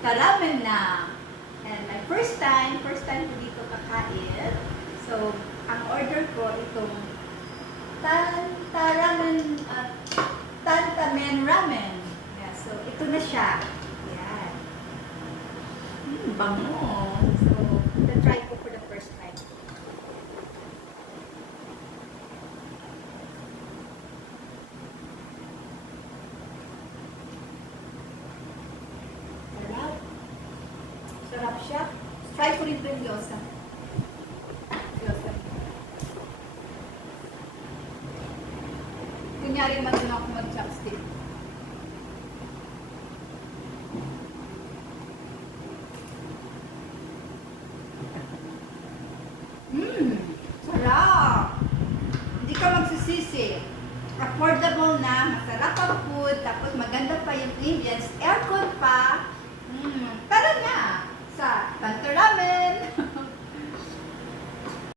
Karamen na. And my first time ko dito kakain. So, ang order ko itong Tantamen Ramen. Yeah, so, ito na siya. Yan. Bango. So, try ko for the first time. Sarap. Sarap siya. Try ko rin ito yung gyoza. Kunyari matun ako mag-chopstick. Sarap! Hindi ka magsisisi. Affordable na, masarap ang food, tapos maganda pa yung ambience, aircon pa.